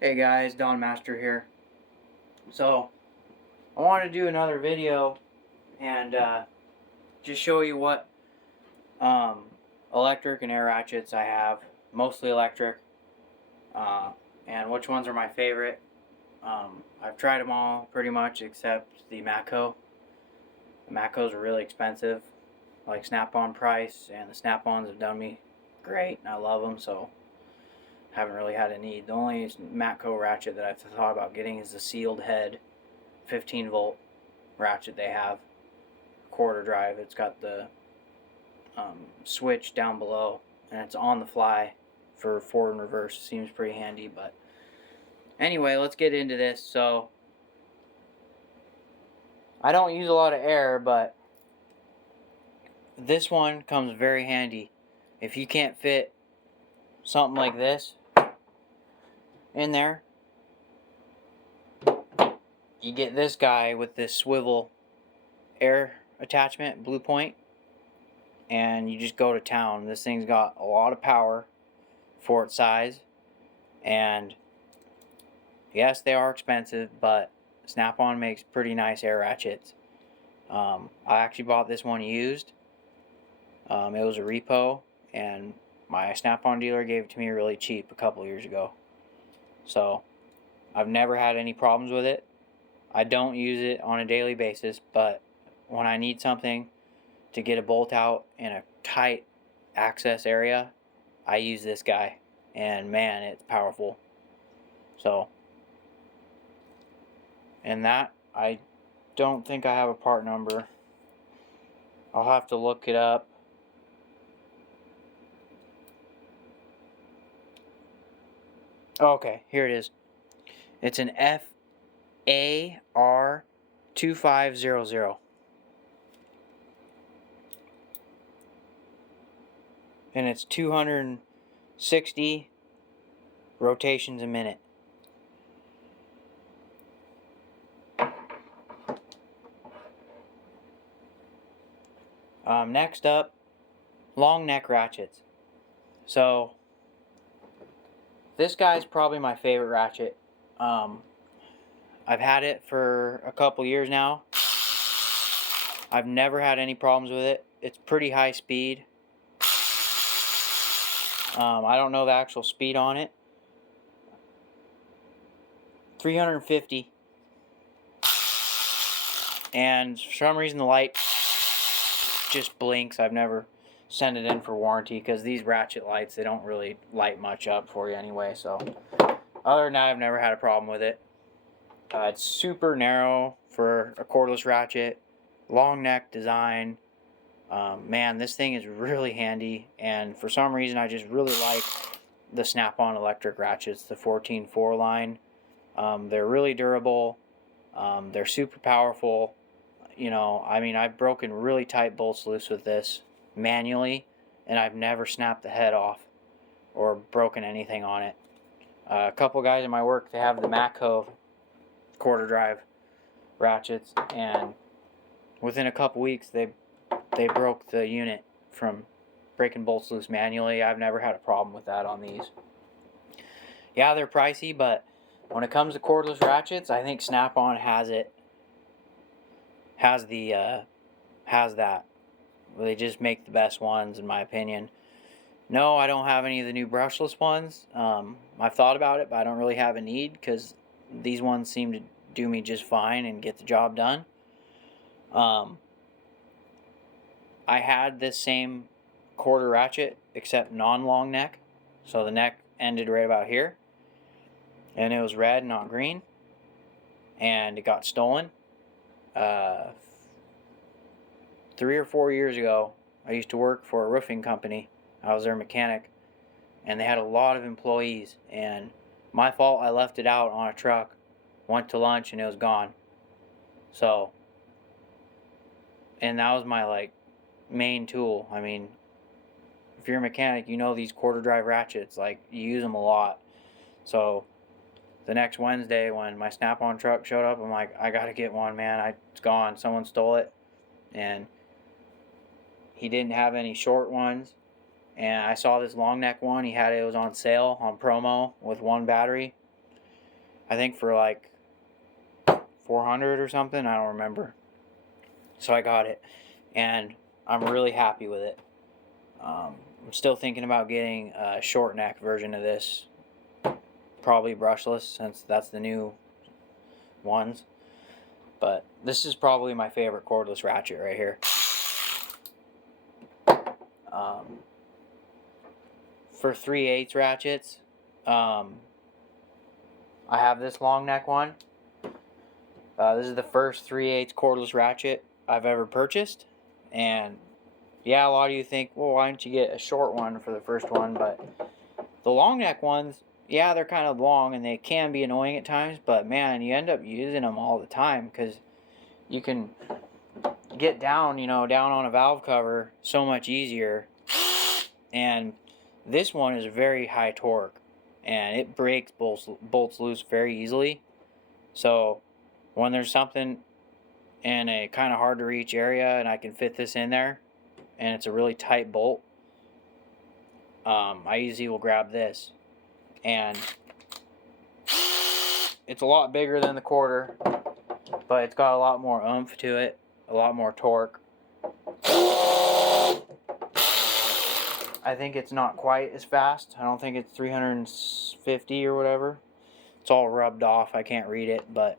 Hey guys, Don Master here. So, I want to do another video and just show you what um, electric and air ratchets I have. Mostly electric, uh, and which ones are my favorite. I've tried them all pretty much except the Matco. The Matcos are really expensive, like Snap-on price, and the Snap-ons have done me great, and I love them, so haven't really had a need. The only Matco ratchet that I've thought about getting is the sealed head 15 volt ratchet they have, quarter drive. It's got the switch down below and it's on the fly for forward and reverse. Seems pretty handy. But anyway, let's get into this. So I don't use a lot of air, but this one comes very handy. If you can't fit something like this in there, you get this guy with this swivel air attachment, Blue Point, and you just go to town. This thing's got a lot of power for its size, and yes, they are expensive, but Snap-on makes pretty nice air ratchets. I actually bought this one used. It was a repo, and my Snap-on dealer gave it to me really cheap a couple years ago. So I've never had any problems with it. I don't use it on a daily basis, but when I need something to get a bolt out in a tight access area, I use this guy, and man, it's powerful. So, and that, I don't think I have a part number. I'll have to look it up. Okay, here it is. It's an FAR2500. And it's 260 rotations a minute. Next up, long neck ratchets. So, this guy's probably my favorite ratchet. I've had it for a couple years now. I've never had any problems with it. It's pretty high speed. I don't know the actual speed on it. 350. And for some reason the light just blinks. I've never sent it in for warranty because these ratchet lights, they don't really light much up for you anyway. So other than that, I've never had a problem with it. It's super narrow for a cordless ratchet. Long neck design. Man, this thing is really handy, and for some reason I just really like the Snap-on electric ratchets, the 14.4 line. They're really durable. They're super powerful. You know, I mean, I've broken really tight bolts loose with this manually, and I've never snapped the head off or broken anything on it. A couple guys in my work, they have the Matco quarter drive ratchets, and within a couple weeks they broke the unit from breaking bolts loose manually. I've never had a problem with that on these. Yeah, they're pricey, but when it comes to cordless ratchets, I think Snap-on has that. They just make the best ones, in my opinion. No, I don't have any of the new brushless ones. I've thought about it, but I don't really have a need because these ones seem to do me just fine and get the job done. I had this same quarter ratchet except non-long neck, so the neck ended right about here, and it was red, not green, and it got stolen. 3 or 4 years ago, I used to work for a roofing company. I was their mechanic, and they had a lot of employees, and my fault, I left it out on a truck, went to lunch, and it was gone. So, and that was my main tool. I mean, if you're a mechanic, you know these quarter drive ratchets, like, you use them a lot. So the next Wednesday when my Snap-on truck showed up, I'm like, I gotta get one, man. It's gone. Someone stole it. And he didn't have any short ones. And I saw this long neck one. He had it was on sale on promo with one battery. I think for like 400 or something. I don't remember. So I got it, and I'm really happy with it. I'm still thinking about getting a short neck version of this, probably brushless, since that's the new ones. But this is probably my favorite cordless ratchet right here. For 3/8 ratchets, I have this long neck one. This is the first 3/8 cordless ratchet I've ever purchased, and yeah, a lot of you think, well, why don't you get a short one for the first one? But the long neck ones, yeah, they're kind of long and they can be annoying at times, but man, you end up using them all the time because you can get down, down on a valve cover so much easier. And this one is very high torque and it breaks bolts loose very easily. So when there's something in a kind of hard to reach area and I can fit this in there and it's a really tight bolt, I usually will grab this. And it's a lot bigger than the quarter, but it's got a lot more oomph to it, a lot more torque. I think it's not quite as fast. I don't think it's 350 or whatever. It's all rubbed off. I can't read it, but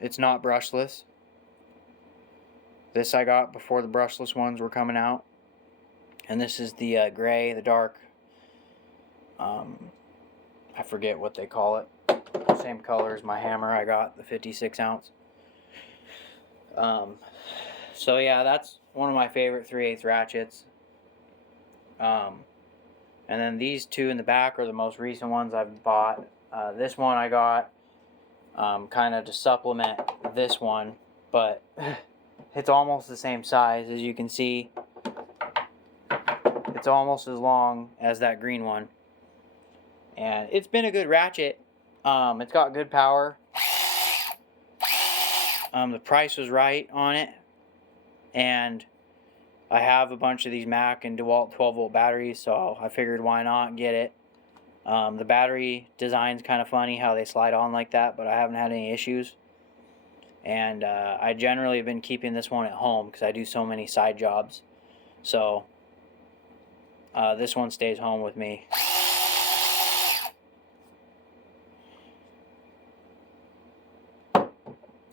it's not brushless. This I got before the brushless ones were coming out. And this is the gray, the dark. I forget what they call it. Same color as my hammer I got, the 56 ounce. So yeah, that's one of my favorite 3/8 ratchets. And then these two in the back are the most recent ones I've bought. This one I got kind of to supplement this one, but it's almost the same size. As you can see, it's almost as long as that green one. And it's been a good ratchet. It's got good power. The price was right on it. And I have a bunch of these Mac and DeWalt 12-volt batteries, so I figured why not get it. The battery design's kind of funny how they slide on like that, but I haven't had any issues. And I generally have been keeping this one at home because I do so many side jobs. So this one stays home with me.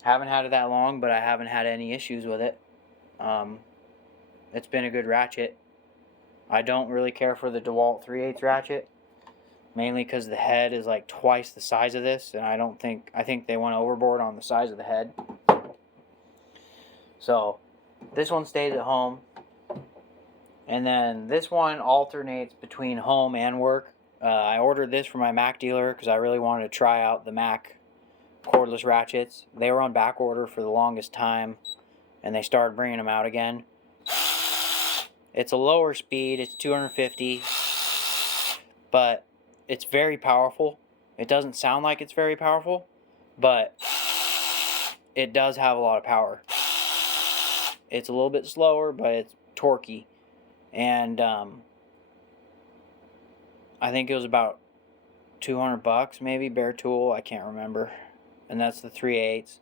Haven't had it that long, but I haven't had any issues with it. It's been a good ratchet. I don't really care for the DeWalt 3/8 ratchet, mainly because the head is like twice the size of this, and I think they went overboard on the size of the head. So this one stays at home, and then this one alternates between home and work. I ordered this from my Mac dealer because I really wanted to try out the Mac cordless ratchets. They were on back order for the longest time, and they started bringing them out again. It's a lower speed, it's 250, but it's very powerful. It doesn't sound like it's very powerful, but it does have a lot of power. It's a little bit slower, but it's torquey. And I think it was about 200 bucks, maybe, bare tool, I can't remember. And that's the 3/8.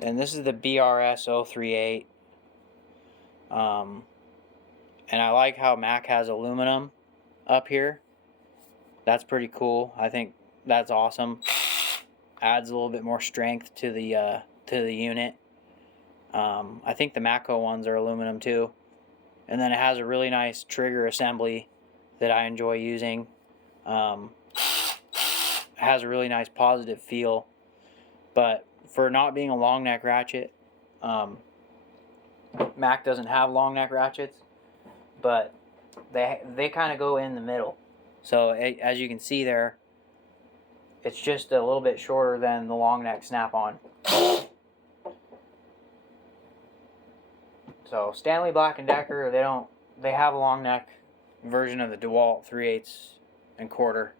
And this is the BRS 038. And I like how Mac has aluminum up here. That's pretty cool. I think that's awesome. Adds a little bit more strength to the unit. I think the Matco ones are aluminum too. And then it has a really nice trigger assembly that I enjoy using. It has a really nice positive feel. But for not being a long neck ratchet, Mac doesn't have long neck ratchets, but they kind of go in the middle. So as you can see there, it's just a little bit shorter than the long neck snap-on. So Stanley Black & Decker, they have a long neck version of the DeWalt 3/8 and quarter.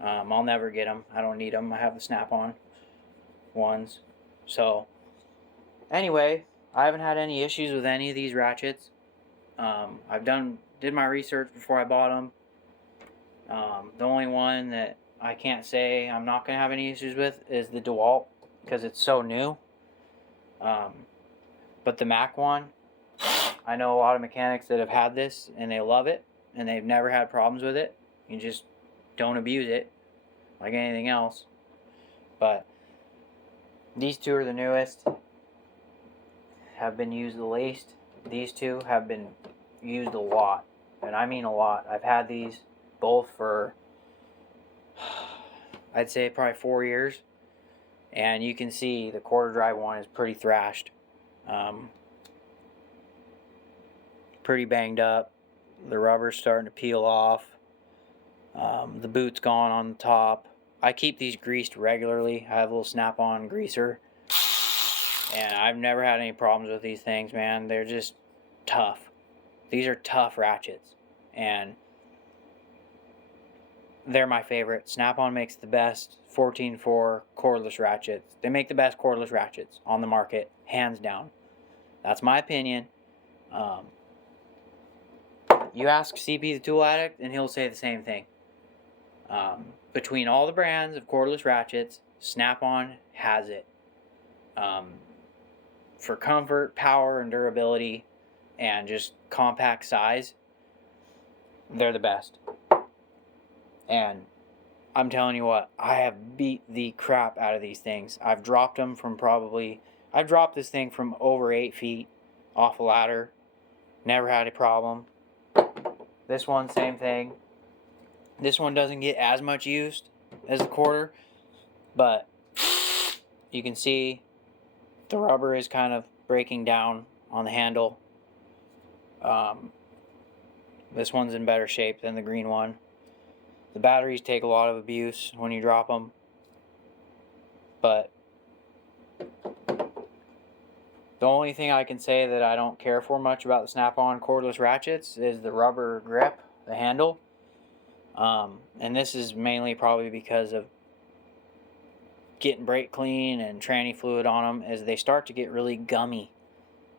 I'll never get them. I don't need them. I have the snap-on ones. So anyway, I haven't had any issues with any of these ratchets. I've done did my research before I bought them. The only one that I can't say I'm not going to have any issues with is the DeWalt, because it's so new. But the Mac one, I know a lot of mechanics that have had this and they love it and they've never had problems with it. You just don't abuse it like anything else. But these two are the newest, have been used the least. These two have been used a lot, and I mean a lot. I've had these both for, I'd say, probably 4 years, and you can see the quarter drive one is pretty thrashed, pretty banged up. The rubber's starting to peel off. The boot's gone on the top. I keep these greased regularly. I have a little snap-on greaser, and I've never had any problems with these things, man. They're just tough. These are tough ratchets, and they're my favorite. Snap-on makes the best 14.4 cordless ratchets. They make the best cordless ratchets on the market, hands down. That's my opinion. You ask CP the Tool Addict, and he'll say the same thing. Between all the brands of cordless ratchets, Snap-on has it. For comfort, power, and durability, and just compact size, they're the best. And I'm telling you what, I have beat the crap out of these things. I've dropped them from I've dropped this thing from over 8 feet off a ladder. Never had a problem. This one, same thing. This one doesn't get as much used as the quarter, but you can see the rubber is kind of breaking down on the handle. This one's in better shape than the green one. The batteries take a lot of abuse when you drop them, but the only thing I can say that I don't care for much about the Snap-on cordless ratchets is the rubber grip, the handle. And this is mainly probably because of getting brake clean and tranny fluid on them, as they start to get really gummy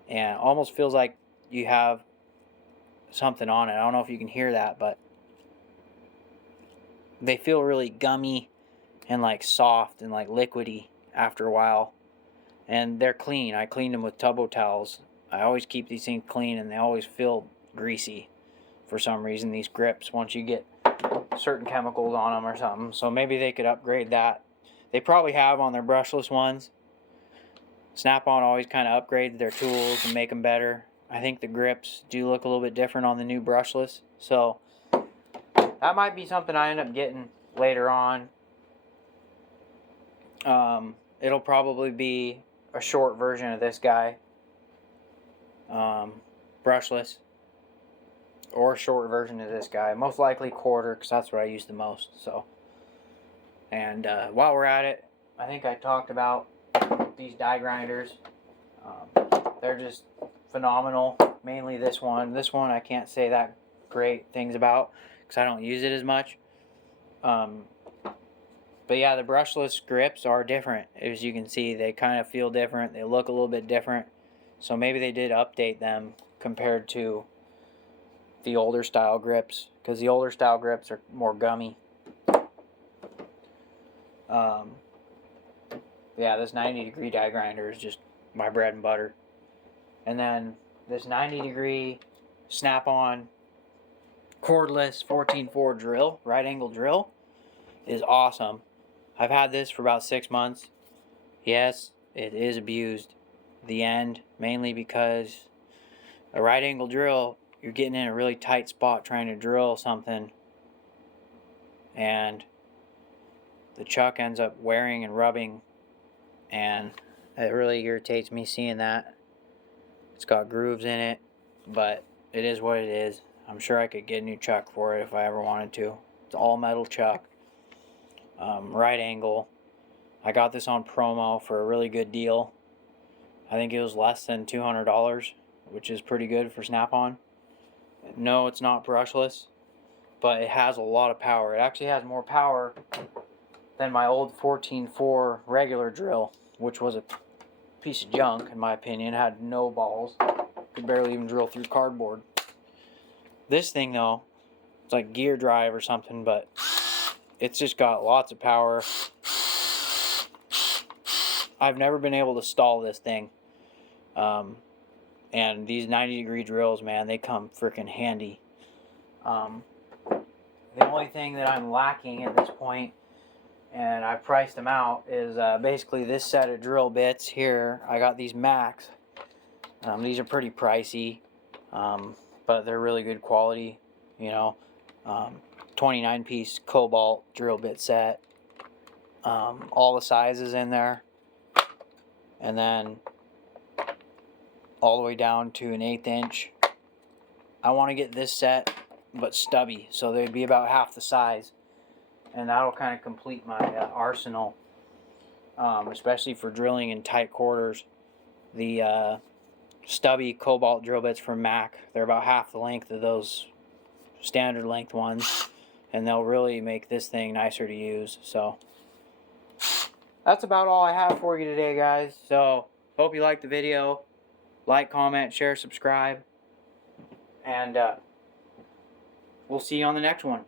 and almost feels like you have something on it. I don't know if you can hear that, but they feel really gummy and like soft and like liquidy after a while. And they're clean. I cleaned them with Tubbo towels. I always keep these things clean, and they always feel greasy for some reason, these grips, once you get certain chemicals on them or something. So maybe they could upgrade that. They probably have on their brushless ones. Snap-on always kind of upgrades their tools and make them better. I think the grips do look a little bit different on the new brushless. So that might be something I end up getting later on. It'll probably be a short version of this guy. Brushless. Or a short version of this guy. Most likely quarter, because that's what I use the most. So, and while we're at it, I think I talked about these die grinders. They're just phenomenal. Mainly this one. This one I can't say that great things about because I don't use it as much. But yeah, the brushless grips are different. As you can see, they kind of feel different. They look a little bit different. So maybe they did update them compared to the older style grips, because the older style grips are more gummy. Yeah, this 90-degree die grinder is just my bread and butter. And then this 90-degree Snap-on cordless 14.4 drill, right angle drill, is awesome. I've had this for about 6 months. Yes, it is abused. The end, mainly because a right angle drill, you're getting in a really tight spot trying to drill something, and the chuck ends up wearing and rubbing, and it really irritates me seeing that. It's got grooves in it, but it is what it is. I'm sure I could get a new chuck for it if I ever wanted to. It's all metal chuck, right angle. I got this on promo for a really good deal. I think it was less than $200, which is pretty good for Snap-on. No, it's not brushless, but it has a lot of power. It actually has more power than my old 14.4 regular drill, which was a piece of junk in my opinion. It had no balls. Could barely even drill through cardboard. This thing though, it's like gear drive or something, but it's just got lots of power. I've never been able to stall this thing. And these 90-degree drills, man, they come freaking handy. The only thing that I'm lacking at this point, and I priced them out, is basically this set of drill bits here. I got these Max. These are pretty pricey, but they're really good quality, you know. 29-piece cobalt drill bit set. All the sizes in there. And then all the way down to an 1/8 inch. I want to get this set, but stubby, so they'd be about half the size. And that'll kind of complete my arsenal, especially for drilling in tight quarters. The stubby cobalt drill bits from Mac, they're about half the length of those standard length ones, and they'll really make this thing nicer to use. So that's about all I have for you today, guys. So hope you liked the video. Like, comment, share, subscribe, and we'll see you on the next one.